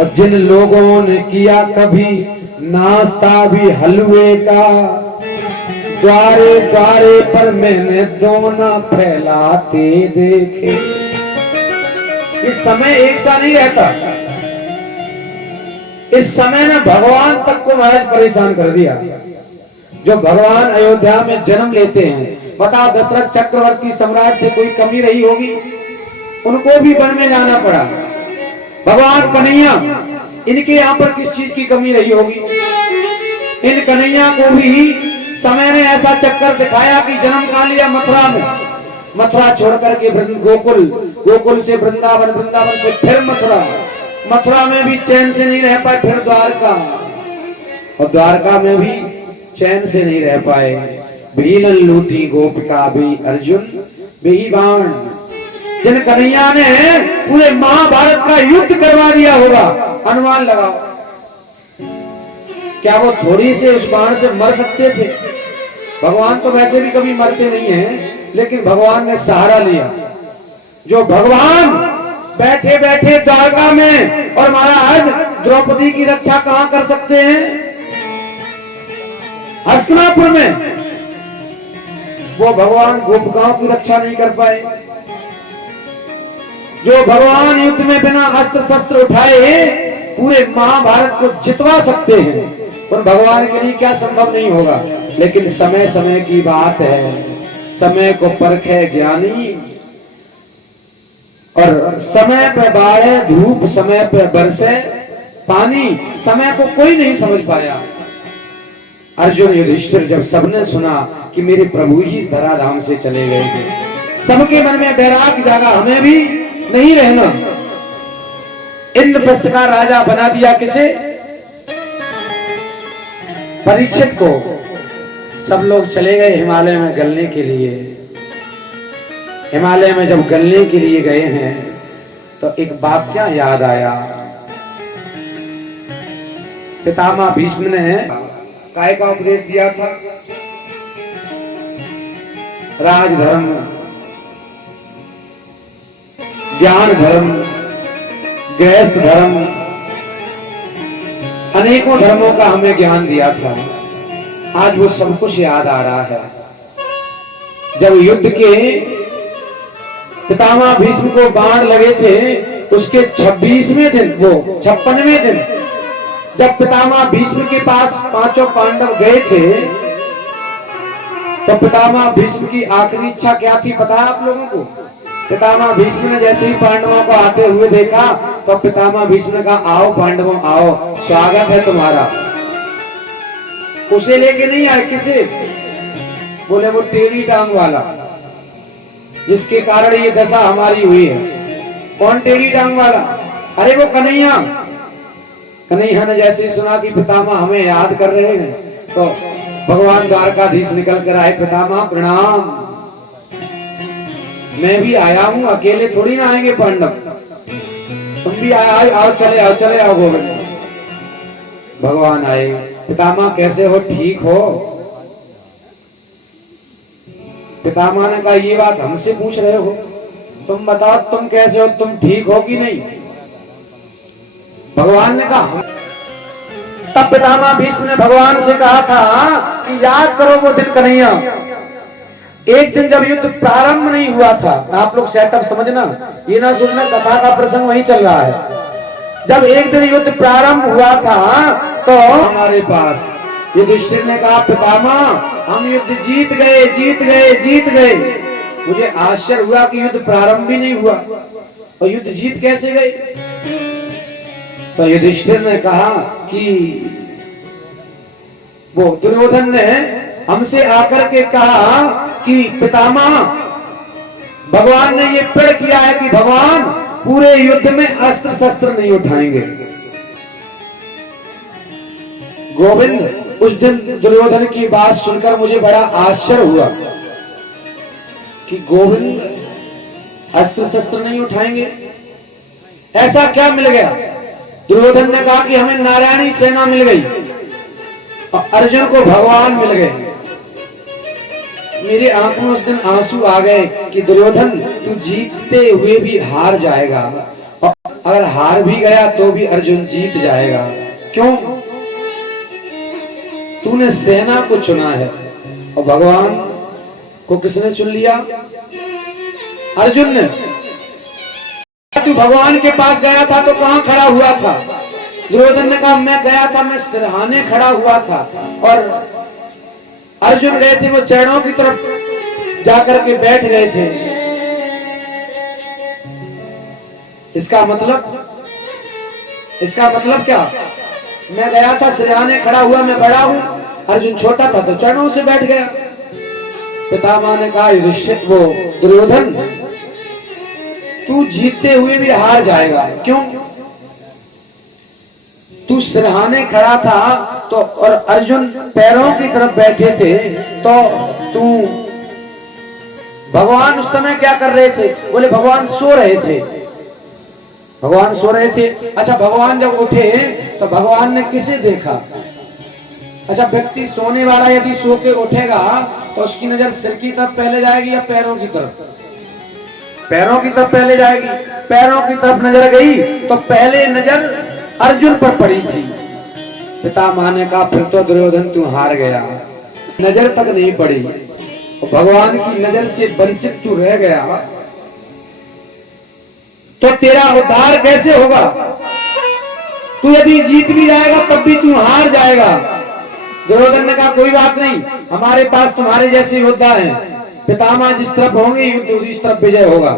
और जिन लोगों ने किया कभी नाश्ता भी हलवे का, द्वारे द्वारे पर मैंने दोना फैलाते देखे। इस समय एक सा नहीं रहता। इस समय ने भगवान तक को महाराज परेशान कर दिया। जो भगवान अयोध्या में जन्म लेते हैं, बताओ दशरथ चक्रवर्ती सम्राट थे, कोई कमी रही होगी? उनको भी वन में जाना पड़ा। भगवान कन्हैया, इनके यहाँ पर किस चीज की कमी रही होगी? इन कन्हैया को भी समय ने ऐसा चक्कर दिखाया कि जन्म कहाँ लिया? मथुरा में। मथुरा छोड़ करके गोकुल, गोकुल से वृंदावन, वृंदावन से फिर मथुरा, मथुरा में भी चैन से नहीं रह पाए, फिर द्वारका, और द्वारका में भी चैन से नहीं रह पाए। भीलन लूटी गोपिका भी अर्जुन बेही बाण। जिन कन्हैया ने पूरे महाभारत का युद्ध करवा दिया होगा, अनुमान लगाओ, क्या वो थोड़ी से उस बाण से मर सकते थे? भगवान तो वैसे भी कभी मरते नहीं हैं, लेकिन भगवान ने सहारा लिया। जो भगवान बैठे बैठे द्वारका में और महाराज द्रौपदी की रक्षा कहां कर सकते हैं? हस्तिनापुर में। वो भगवान गोपिकाओं की रक्षा नहीं कर पाए। जो भगवान युद्ध में बिना अस्त्र शस्त्र उठाए पूरे महाभारत को जितवा सकते हैं, उन भगवान के लिए क्या संभव नहीं होगा। लेकिन समय समय की बात है, समय को परखे ज्ञानी, और समय पे बाढ़े धूप, समय पे बरसे पानी, समय को कोई नहीं समझ पाया। अर्जुन युधिष्ठिर, जब सबने सुना कि मेरे प्रभु ही इस धराधाम से चले गए थे, सबके मन में बैराग जागा, हमें भी नहीं रहना। इंद्रप्रस्थ का राजा बना दिया किसे? परीक्षित को। सब लोग चले गए हिमालय में गलने के लिए। हिमालय में जब गलने के लिए गए हैं तो एक वाक्या याद आया। पितामह भीष्म ने काय का उपदेश दिया था? राजधर्म, ज्ञान धर्म, गृहस्थ धर्म, अनेकों धर्मों का हमें ज्ञान दिया था। आज वो सब कुछ याद आ रहा है। जब युद्ध के पितामह भीष्म को बाण लगे थे, उसके 26वें दिन, वो 56वें दिन, जब पितामह भीष्म के पास पांचों पांडव गए थे, तो पितामह भीष्म की आखिरी इच्छा क्या थी पता है आप लोगों को? पितामह भीष्म ने जैसे ही पांडवों को आते हुए देखा, तो पितामह भीष्म ने कहा, आओ पांडवों आओ, स्वागत है तुम्हारा। उसे लेके नहीं आए, किसे? बोले वो टेढ़ी टांग वाला, जिसके कारण ये दशा हमारी हुई है। कौन टेढ़ी टांग वाला? अरे वो कन्हैया। कन्हैया ने जैसे ही सुना कि पितामह हमें याद कर रहे हैं, तो भगवान द्वारकाधीश निकल कर आए। पितामह प्रणाम, मैं भी आया हूं, अकेले थोड़ी ना आएंगे पांडव, तुम भी आओ, चले आओ गोविंद। भगवान आए। पितामह कैसे हो? ठीक हो? पितामह ने कहा, ये बात हमसे पूछ रहे हो? तुम बताओ तुम कैसे हो, तुम ठीक हो कि नहीं? भगवान ने कहा। तब पितामह भीष्म ने भगवान से कहा था कि याद करो वो दिन कन्हैया, एक दिन जब युद्ध प्रारंभ नहीं हुआ था। आप लोग सेटअप समझना, ये ना सोचना कथा का प्रसंग वहीं चल रहा है। जब एक दिन युद्ध प्रारंभ हुआ था तो हमारे पास युधिष्ठिर ने कहा, पितामह हम युद्ध जीत गए, जीत गए, जीत गए। मुझे आश्चर्य हुआ कि युद्ध प्रारंभ भी नहीं हुआ और युद्ध जीत कैसे गए? तो युधिष्ठिर ने कहा कि वो दुर्योधन ने हमसे आकर के कहा कि पितामह भगवान ने ये प्रण किया है कि भगवान पूरे युद्ध में अस्त्र शस्त्र नहीं उठाएंगे। गोविंद, उस दिन दुर्योधन की बात सुनकर मुझे बड़ा आश्चर्य हुआ कि गोविंद अस्त्र शस्त्र नहीं उठाएंगे, ऐसा क्या मिल गया? दुर्योधन ने कहा कि हमें नारायणी सेना मिल गई और अर्जुन को भगवान मिल गए। मेरी आंखों में उस दिन आंसू आ गए कि दुर्योधन तू जीतते हुए भी हार जाएगा और अगर हार भी गया तो भी अर्जुन जीत जाएगा। क्यों? तूने सेना को चुना है और भगवान को किसने चुन लिया? अर्जुन ने। तू भगवान के पास गया था तो कहां खड़ा हुआ था? दुर्योधन ने कहा मैं गया था, मैं सिरहाने खड़ा हुआ था, और अर्जुन गए थे वो चरणों की तरफ जाकर के बैठ गए थे। इसका मतलब क्या? मैं गया था, सिरहाने खड़ा हुआ, मैं बड़ा हूं, अर्जुन छोटा था तो चरणों से बैठ गया। पितामह ने कहा वो दुर्योधन, तू जीतते हुए भी हार जाएगा। क्यों? तू सिरहाने खड़ा था तो और अर्जुन पैरों की तरफ बैठे थे, तो तू भगवान उस समय क्या कर रहे थे? बोले भगवान सो रहे थे। भगवान सो रहे थे। अच्छा, भगवान जब उठे तो भगवान ने किसे देखा? अच्छा, व्यक्ति सोने वाला यदि सो के उठेगा तो उसकी नजर सिर की तरफ पहले जाएगी या पैरों की तरफ? पैरों की तरफ पहले जाएगी। पैरों की तरफ नजर गई तो पहले नजर अर्जुन पर पड़ी थी। पितामह ने कहा फिर तो दुर्योधन तू हार गया, नजर तक नहीं पड़ी और भगवान की नजर से वंचित तू रह गया, तो तेरा उद्धार कैसे होगा? तू यदि जीत भी जाएगा तब भी तू हार जाएगा। दुर्योधन ने कहा कोई बात नहीं, हमारे पास तुम्हारे जैसे योद्धा हैं, पितामह जिस तरफ होंगे युद्ध उसी तरफ विजय होगा,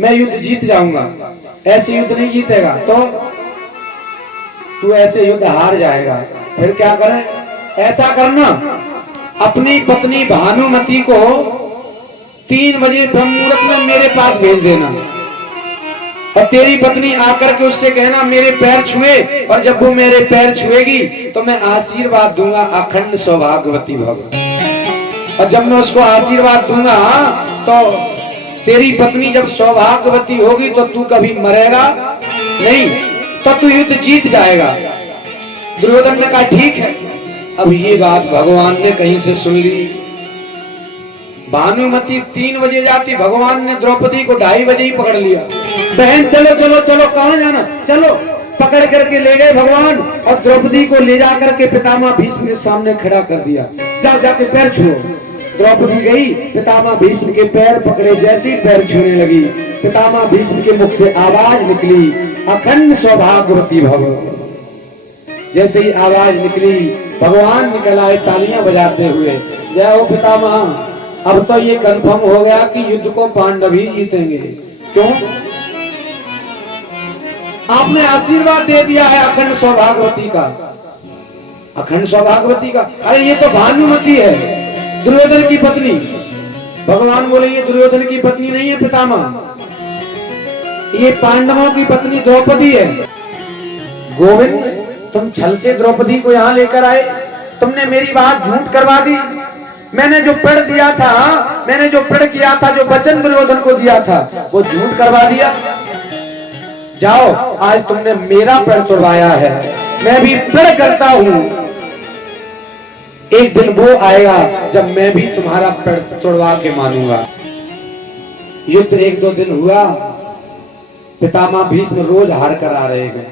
मैं युद्ध जीत जाऊंगा। ऐसे युद्ध नहीं जीतेगा तो तू ऐसे युद्ध हार जाएगा। फिर क्या करें? ऐसा करना, अपनी पत्नी भानुमति को 3 बजे ब्रह्म मुहूर्त में मेरे पास भेज देना, और तेरी पत्नी आकर के उससे कहना मेरे पैर छुए, और जब वो मेरे पैर छुएगी तो मैं आशीर्वाद दूंगा अखंड सौभाग्यवती भव। और जब मैं उसको आशीर्वाद दूंगा तो तेरी पत्नी जब सौभाग्यवती होगी तो तू कभी मरेगा नहीं, तो तू युद्ध जीत जाएगा। दुर्योधन ने कहा ठीक है। अब ये बात भगवान ने कहीं से सुन ली। भानुमति 3 बजे जाती, भगवान ने द्रौपदी को 2:30 बजे ही पकड़ लिया। बहन चलो चलो चलो, कहां जाना, चलो। पकड़ करके ले गए भगवान और द्रौपदी को ले जाकर के पितामह भीष्म के सामने खड़ा कर दिया। जाओ जाके पैर छुओ। द्रौपदी गई, पितामह भीष्म के पैर पकड़े, जैसे ही पैर छूने लगी पितामह भीष्म के मुख से आवाज निकली अखंड सौभाग्यवती भव। जैसे ही आवाज निकली भगवान निकल आए तालियां बजाते हुए, जय हो पितामह, अब तो ये कंफर्म हो गया कि युद्ध को पांडव ही जीतेंगे। क्यों? आपने आशीर्वाद दे दिया है अखंड सौभाग्यवती का, अखंड सौभाग्यवती का। अरे ये तो भानुमति है, दुर्योधन की पत्नी। भगवान बोले ये दुर्योधन की पत्नी नहीं है पितामह, ये पांडवों की पत्नी द्रौपदी है। गोविंद, तुम छल से द्रौपदी को यहाँ लेकर आए, तुमने मेरी बात झूठ करवा दी। मैंने जो प्रण दिया था, मैंने जो प्रण किया था, जो वचन दुर्योधन को दिया था, वो झूठ करवा दिया। जाओ, आज तुमने मेरा प्रण तोड़वाया है, मैं भी प्रण करता हूं, एक दिन वो आएगा जब मैं भी तुम्हारा प्रण तोड़वा के मानूंगा। युद्ध 1-2 दिन हुआ, पितामह भीष्म रोज हार कर आ रहे हैं।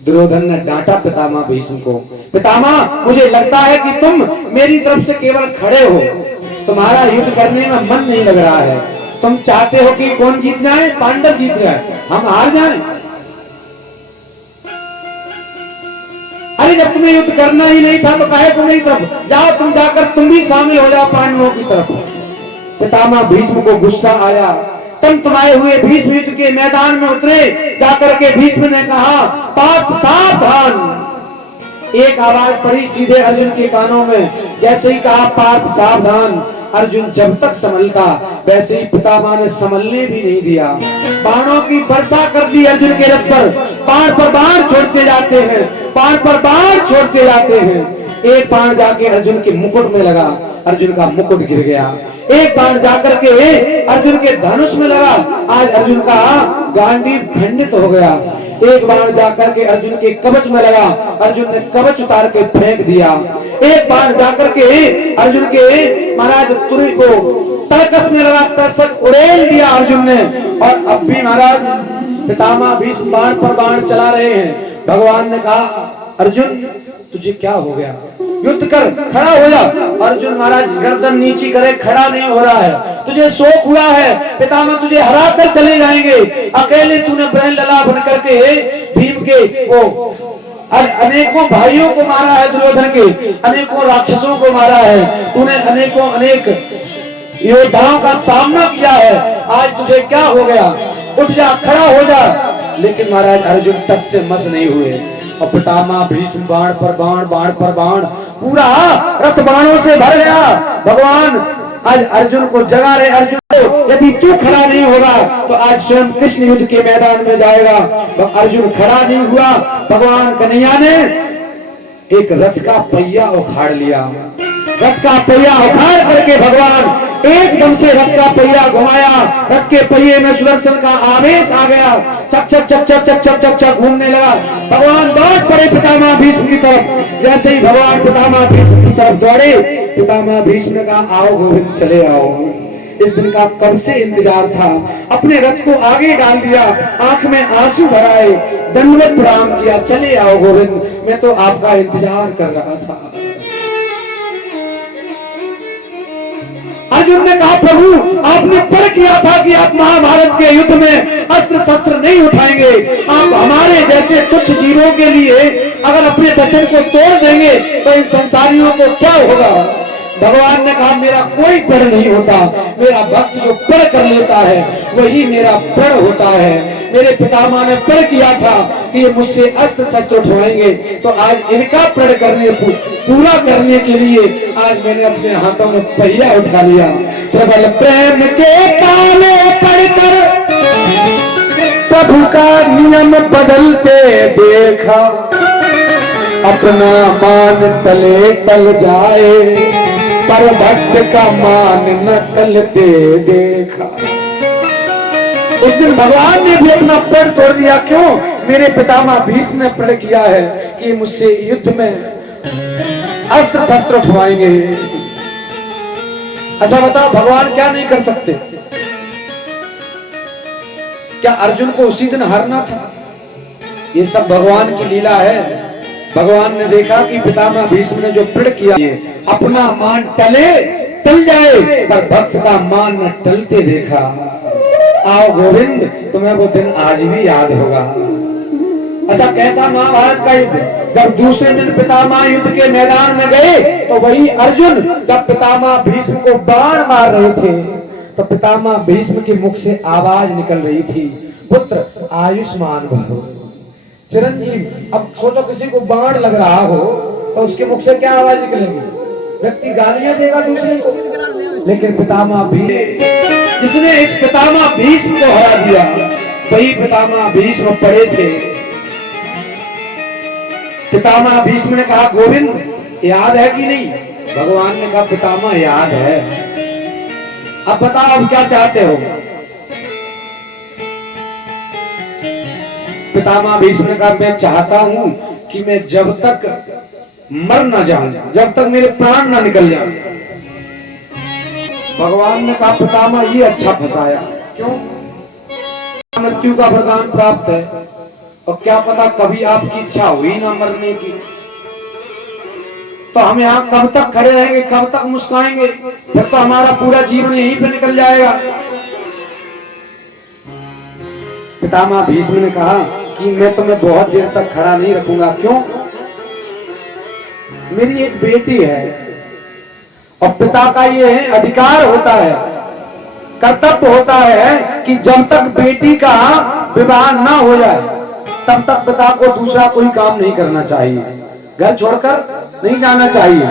दुर्योधन ने डांटा पितामह भीष्म को, पितामह मुझे लगता है कि तुम मेरी तरफ से केवल खड़े हो, तुम्हारा युद्ध करने में मन नहीं लग रहा है। तुम चाहते हो कि कौन जीत जाए? पांडव जीत जाए, हम हार जाएं। अरे जब तुम्हें युद्ध करना ही नहीं था तो काहे तुम नहीं तरफ जाओ, तुम जाकर तुम भी शामिल हो जाओ पांडवों की तरफ। पितामह भीष्म को गुस्सा आया, तमतमाए हुए भीष्म युद्ध के मैदान में उतरे। जाकर के भीष्म ने कहा पार्थ सावधान। एक आवाज पड़ी सीधे अर्जुन के कानों में, जैसे ही कहा पार्थ सावधान, अर्जुन जब तक संभलता वैसे ही पितामह ने संभलने भी नहीं दिया। बाणों की वर्षा कर दी अर्जुन के रथ पर, बाण पर बाण छोड़ते जाते हैं, बाण पर बाण छोड़ते जाते हैं। एक बाण जाके अर्जुन के मुकुट में लगा, अर्जुन का मुकुट गिर गया। एक बाण जाकर के अर्जुन के धनुष में लगा, आज अर्जुन का गांडीव खंडित हो गया। एक बाण जाकर के अर्जुन के कवच में लगा, अर्जुन ने कवच उतार के फेंक दिया। एक बाण जाकर के अर्जुन के महाराज तुरई को तरकस में लगा, तरकस उड़ेल दिया अर्जुन ने। और अब भी महाराज पितामह भीष्म बाण पर बाण चला रहे हैं। भगवान ने कहा अर्जुन तुझे क्या हो गया, युद्ध कर, खड़ा हो जा। अर्जुन महाराज गर्दन नीची करे, खड़ा नहीं हो रहा है। तुझे शोक हुआ है, पितामह तुझे हरा कर चले जाएंगे। अकेले तूने ब्रह्म लला बन करके भीम के वो अनेकों भाइयों को मारा है, दुर्योधन के अनेकों राक्षसों को मारा है, तूने अनेकों अनेक योद्धाओं का सामना किया है। आज तुझे क्या हो गया, उठ जा, खड़ा हो जा। लेकिन महाराज अर्जुन तस से मस नहीं हुए और पितामह भीष्म बाण पर बाण, बाण पर बाण, पूरा रथ बाणों से भर गया। भगवान आज अर्जुन को जगा रहे, अर्जुन यदि तू खड़ा नहीं होगा तो आज स्वयं कृष्ण युद्ध के मैदान में जाएगा। तो अर्जुन खड़ा नहीं हुआ। भगवान कन्हैया ने एक रथ का पहिया उखाड़ लिया। रथ का पहिया उखाड़ करके भगवान एकदम से रथ का पहिया घुमाया। रथ के पहिए में सुदर्शन का आवेश आ गया, चक चक चक चक चक चक चक चक घूमने लगा। भगवान दौड़ पड़े पितामह भीष्म की तरफ। जैसे ही भगवान पितामह भीष्म की तरफ दौड़े, पितामह भीष्म ने कहा आओ गोविंद चले आओ। इस दिन का कब से इंतजार था। अपने रथ को आगे डाल दिया, आंख में आंसू भराए, दंडवत प्रणाम किया, चले आओ गोविंद, मैं तो आपका इंतजार कर रहा था। अर्जुन ने कहा प्रभु आपने पर किया था कि आप महाभारत के युद्ध में अस्त्र शस्त्र नहीं उठाएंगे, आप हमारे जैसे तुच्छ जीवों के लिए अगर अपने वचन को तोड़ देंगे तो इन संसारियों को क्या होगा। भगवान ने कहा मेरा कोई प्रण नहीं होता, मेरा भक्त जो प्रण कर लेता है वही मेरा प्रण होता है। मेरे पितामह ने प्रण किया था कि ये मुझसे अस्त्र शस्त्र उठवाएंगे, तो आज इनका प्रण करने पूरा करने के लिए आज मैंने अपने हाथों में पहिया उठा लिया। प्रबल प्रेम के ताले पढ़कर प्रभु का नियम बदलते देखा, अपना मान तले तल जाए पर भक्त का मान न टलते देखा। उस दिन भगवान ने भी अपना प्रण तोड़ दिया। क्यों? मेरे पितामह भीष्म ने प्रण किया है कि मुझसे युद्ध में अस्त्र शस्त्र उठवाएंगे। अच्छा बताओ भगवान क्या नहीं कर सकते? क्या अर्जुन को उसी दिन हारना था? ये सब भगवान की लीला है। भगवान ने देखा कि पितामह भीष्म ने जो प्रण किया है, अपना मान टले टल जाए पर भक्त का मान न टलते देखा। आओ गोविंद, तुम्हें वो दिन आज भी याद होगा। अच्छा कैसा महाभारत का युद्ध? जब दूसरे दिन पितामह युद्ध के मैदान में गए तो वही अर्जुन जब पितामह भीष्म को बाण मार रहे थे तो पितामह भीष्म के मुख से आवाज निकल रही थी, पुत्र आयुष्मान भव, चिरंजीव। अब सोचो किसी को बाण लग रहा हो तो उसके मुख से क्या आवाज निकलेगी? व्यक्ति गालियां देगा दूसरे को। लेकिन पितामह भीष्म, जिसने इस पितामह भीष्म को हरा दिया, वही पितामह भीष्म पड़े थे। पितामह भीष्म ने कहा गोविंद याद है कि नहीं? भगवान ने कहा पितामह याद है। अब बताओ अब क्या चाहते हो? पितामह भीष्म ने कहा मैं चाहता हूं कि मैं जब तक मर न जाऊं, जब तक मेरे प्राण न निकल जाएं। भगवान ने कहा पितामह ये अच्छा फंसाया। क्यों? मृत्यु का वरदान प्राप्त है और क्या पता कभी आपकी इच्छा हुई ना मरने की, तो हम यहाँ कब तक खड़े रहेंगे, कब तक मुस्कुराएंगे? फिर तो हमारा पूरा जीवन यहीं पे निकल जाएगा। पितामह भीष्म ने कहा कि मैं तुम्हें बहुत देर तक खड़ा नहीं रखूंगा। क्यों? मेरी एक बेटी है और पिता का ये अधिकार होता है, कर्तव्य होता है कि जब तक बेटी का विवाह ना हो जाए तब तक पिता को दूसरा कोई काम नहीं करना चाहिए, घर छोड़कर नहीं जाना चाहिए।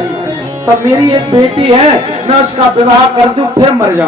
तब मेरी एक बेटी है, मैं उसका विवाह कर दूं फिर मर जाऊं।